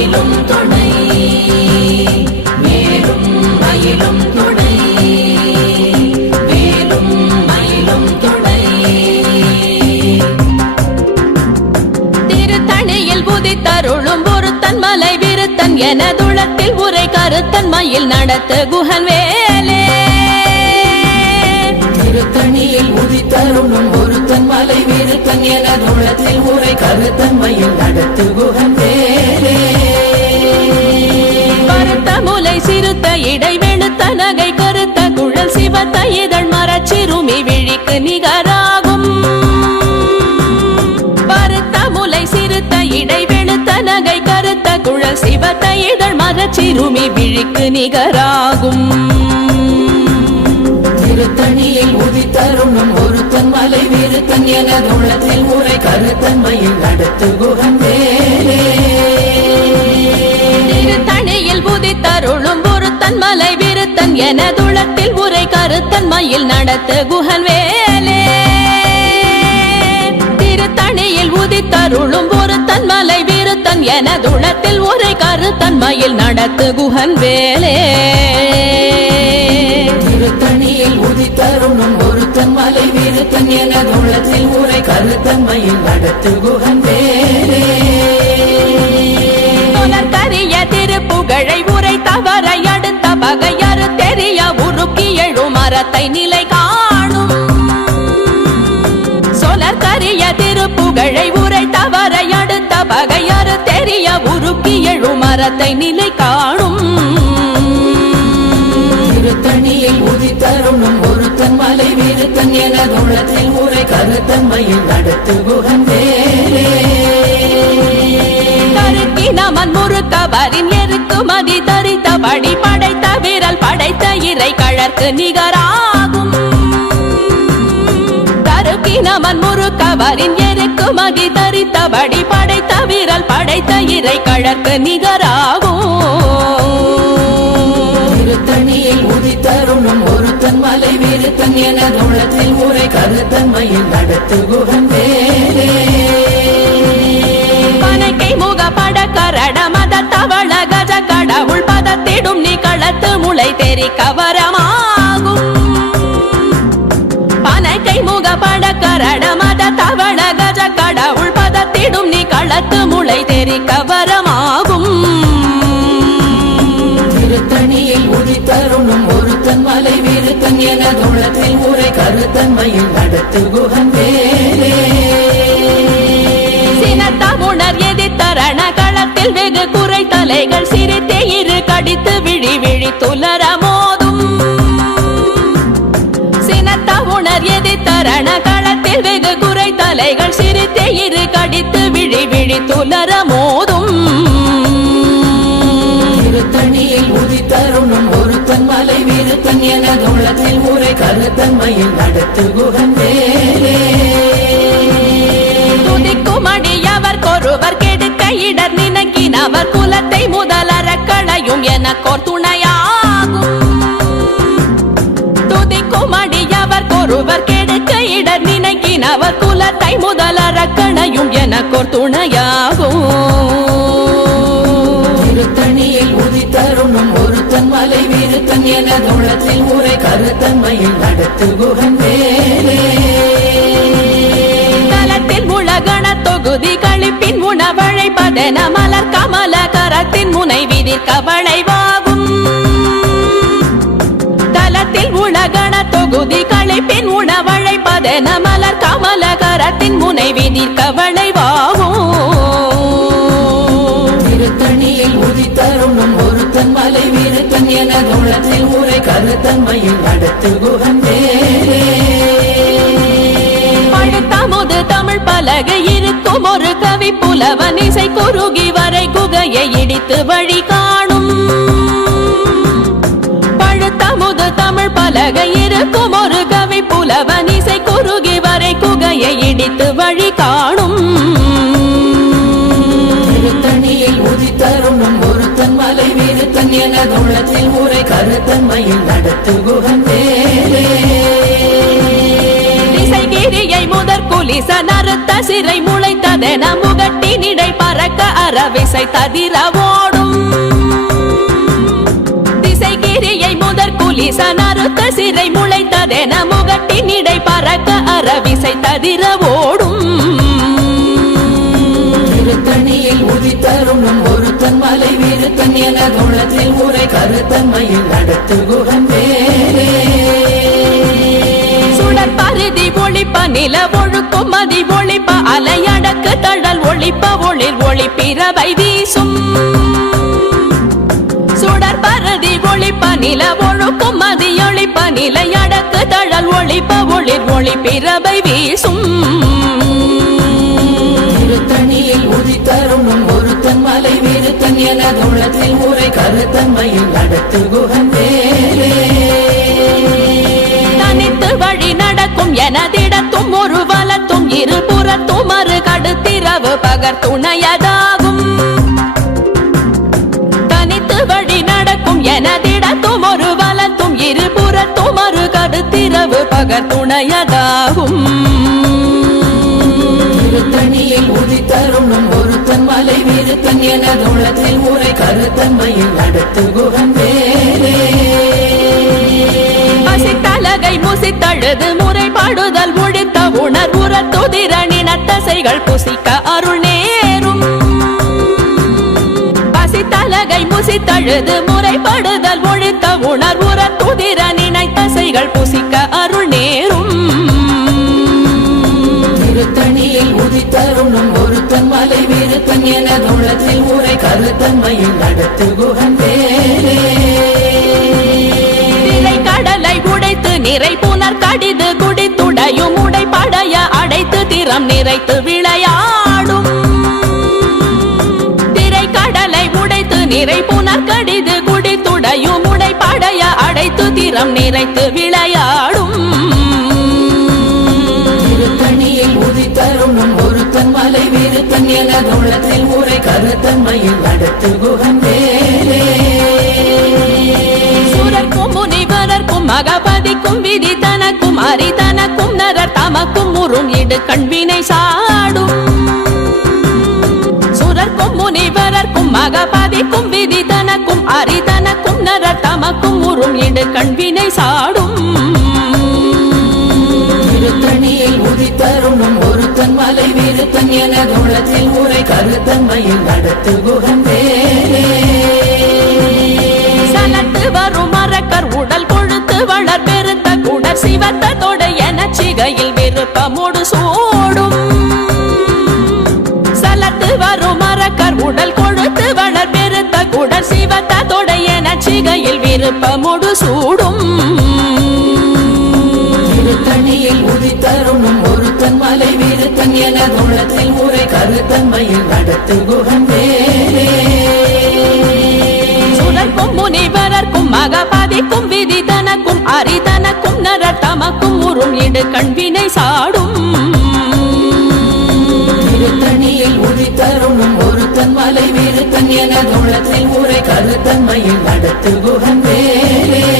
மயிலும் துணை மேலும் மயிலும் துணை மேலும் மயிலும் துணை திருத்தணியில் உதித்தருளும் ஒருத்தன் மலை விருத்தன் எனதுளத்தில் உரை கருத்தன் மயில் நடத்து குகன் வேலே திருத்தணியில் உதித்தருளும் ஒருத்தன் மலை விருத்தன் எனதுளத்தில் உரை கருத்தன் மயில் நடத்து குகன் வேலே கருத்த முலை சிறுத்த இடை வெளுத்த நகை கருத்த குழல் சிவத்த இதழ் மரச்சிறுமி விழிக்கு நிகராகும் பருத்த முலை சிறுத்த இடை வெளுத்த நகை கருத்த குழல் சிவத்த இதழ் மரச்சிறுமி விழிக்கு நிகராகும் திருத்தணியில் உதித்தருளும் ஒருத்தன் மலை விருத்தன் எனதுளத்தில் உரை கருத்தன் மயில் நடத்து குகன் வேலே திருத்தணியில் உதித்தருளும் ஒருத்தன் மலை விருத்தன் எனதுளத்தில் உரை கருத்தன் மயில் நடத்து குகன் வேலே திருத்தணியில் உதித்தருளும் ஒருத்தன் மலை விருத்தன் எனதுளத்தில் உரை கருத்தன் மயில் நடத்து குகன் வேலே திருத்தணியில் உதித்தருளும் ஒருத்தன் மலை விருத்தன் எனதுளத்தில் உரை கருத்தன் மயில் நடத்து குகன் வேலே கரிய திருப்புகழை உரை தவறை அடுத்த பகையறு தெரிய உருக்கி எழும் மரத்தை நிலை காணும் சொலற்கரிய திருப்புகழை உரை தவறை அடுத்த பகையறு தெரிய உருக்கி எழும் மரத்தை நிலை காணும் திருத்தணியில் உதித்தருளும் ஒருத்தன் மலை விருத்தன் எனதுளத்தில் உரை கருத்தன் மயில் நடத்து குகன் வேலே கருக்கினமன் முறுக்கவரின் எருக்குமதி தரித்தபடி படைத்த விரல் படைத்த இறை கழற்கு நிகராகும் கருக்கினமன் முறுக்கவரின் எருக்குமதி தரித்தபடி படைத்த விரல் படைத்த இறை கழற்கு நிகராகும் திருத்தணியில் உதித்தருளும் ஒருத்தன் மலை விருத்தன் எனதுளத்தில் உரை கருத்தன் மயில் நடத்து குகன் வேலே பனைக்கை முக பட கரட மத தவள கஜ கடவுள் பதத்திடும் நீ களத்து முளை தெரி கவரமாகும் பனைக்கை முக பட கரட மத தவள கஜ கடவுள் பதத்திடும் நீ களத்து முளை தெரி கவரமாகும் திருத்தணியில் உதித்தருளும் ஒருத்தன் மலை விருத்தன் எனதுளத்தில் உரை கருத்தன் மயில் நடத்து குகன் வேலே சினத்தமுணர் எதிர்த்தரண களத்தில் வெகு குறை தலைகள் சிரித்தே இரு கடித்து விழி விழி துலர மோதும் சினத்தமுணர் எதிர்த்தரண களத்தில் வெகு குறை தலைகள் சிரித்தே இரு கடித்து விழி விழி துலர மோதும் திருத்தணியில் உதித்தருளும் ஒருத்தன் மலை விருத்தன் எனதுளத்தில் உரை கருத்தன் மயில் நடத்து குகன் வேலே துதிக்கும் அடியவர் கொருவர் கெடுக்க இடர் நினைக்கினவர் குலத்தை முதலற களையும் எனக்கோர் துணையாகும் துதிக்கும் அடியவர் கொருவர் கெடுக்க இடர் நினைக்கினவர் குலத்தை முதலற களையும் எனக்கோர் துணையாகும் திருத்தணியில் உதித்தருளும் ஒருத்தன் மலை விருத்தன் எனதுளத்தில் உரை கருத்தன் மயில் நடத்து குகன் வேலே தலத்தில் உலகண தொகுதி கழிப்பின் உணவழை பதன மலர் கமல கரத்தின் முனை விதிர் கவளைவாகும் தலத்தில் உலகண தொகுதி கழிப்பின் உணவழை பதன மலர் கமல கரத்தின் முனை விதிர் கவளைவாகும் திருத்தணியில் உதித்தருளும் ஒருத்தன் மலை விருத்தன் எனதுளத்தில் உரை கருத்தன் மயில் நடத்து குகன் வேலே பழுத்தமுது தமிழ் பலகை இருக்கும் ஒரு கவி புலவன் இசை குறுகி வரை குகையை இடித்து வழி காணும் பழுத்தமுது தமிழ் பலகை இருக்கும் ஒரு கவி புலவன் இசை குறுகி வரை குகையை இடித்து வழி காணும் திருத்தணியில் உதித்தருளும் ஒருத்தன் மலை விருத்தன் எனதுளத்தில் உரை கருத்தன் மயில் நடத்து குகன் வேலே திசைகிரியை முதற் குலிச நறுத்த சிறை முளைத்ததென முகட்டினிடை பறக்க அரவிசை ததிர ஓடும் திசைகிரியை முதற் குலிசன் அறுத்த சிறை முளைத்ததென முகட்டின் இடை பறக்க அரவிசை ததிர ஓடும் திருத்தணியில் உதித்தருணும் ஒருத்தன் மலை வீருத்தன் என குணத்தில் உரை கருத்தன்மையில் நடத்து குகன் வேலே பருதி ஒளிப்ப நில ஒழுக்கும் மதி ஒளிப்ப அலையடக்கு தழல் ஒளிப்ப ஒளிர் ஒளிப்பிரவை வீசும் சுடர் பருதி ஒளிப்ப நில ஒழுக்கும் மதி ஒளிப்ப நிலையடக்கு தழல் ஒளிப்ப ஒளிர் ஒளிப்பிரவை வீசும் திருத்தணியில் உதித்தருணும் ஒருத்தன் மலை வீருத்தன் என குணத்தில் உரை கருத்தன்மையில் நடத்து குகன் வேலே வழி நடக்கும் எனதிடத்தும் ஒரு வலத்தும் இருபுறத்தும் மறு கடுத்திரவு பகர் துணையதாகும் தனித்து வழி நடக்கும் எனதிடத்தும் ஒரு வலத்தும் இருபுறத்தும் மறு கடுத்திரவு பகர் துணையதாகும் திருத்தணியில் உதித்தருணும் ஒருத்தன் மலை வீருத்தன் என குணத்தில் உரை கருத்தன்மையில் நடத்து குகன் வேலே தலகை முசித்தழுது முறைப்பாடுதல் ஒழித்த உணர்வுற துதிரணின தசைகள் புசிக்க அருள் நேரும் பசித்தலகை முசித்தழுது முறைப்படுதல் ஒழித்த உணர்வுற துதிரணின தசைகள் புசிக்க அருள் நேரும் திருத்தணியில் உதித்தருணும் ஒருத்தன் மலை வீருத்தன் என குணத்தில் உரை கருத்தன்மையில் நடத்து குகன் வேலே கடலை உடைத்து நிறை புனர் கடிது குடித்துடையும் உடை படைய அடைத்து திறம் நிறைத்து விளையாடும் திரை கடலை உடைத்து நிறை புனர் கடிது குடித்துடையும் உடை படைய அடைத்து திறம் நிறைத்து விளையாடும் திருத்தணியில் உதித்தருணும் ஒருத்தன் மலை வீருத்தன் என குணத்தில் உரை கருத்தன்மையில் நடத்து குகன் வேலே மகபதிக்கும் விதி தனக்கும் அரி தனக்கும் நரர் தமக்கும் முறும் இடு கண்வினை சாடும் சுரர்க்கும் முனிவரர்க்கும் மகபதிக்கும் விதி தனக்கும் அரி தனக்கும் நரர் தமக்கும் முறும் இடு கண்வினை சாடும் திருத்தணியில் உதித்தருணும் ஒருத்தன் மலை வீருத்தன் என குணத்தில் உரை கருத்தன்மையில் நடத்து குகன் வேலே வரும் மரக்கர் உடல் கொழுத்து வளர் பெருத்த குடர் சிவத்த தொடை என சிகையில் விருப்பமோடு சூடும் சலத்து வரும் மரக்கர் உடல் கொழுத்து வளர் பெருத்த குடர் சிவத்த தொடை என சிகையில் விருப்பமோடு சூடும் திருத்தணியில் உதித்தருணும் ஒருத்தன் மலை வீருத்தன் என குணத்தில் உரை கருத்தன்மையில் நடத்து குகன் வேலே முனிவரர்க்கும் மகபதிக்கும் விதி தனக்கும் அரி தனக்கும் நரர் தமக்கும் முறும் இடு கண்வினை சாடும் திருத்தணியில் உதித்தருணும் ஒருத்தன் மலை வீருத்தன் என குணத்தில் உரை கருத்தன்மையில் நடத்து குகன் வேலே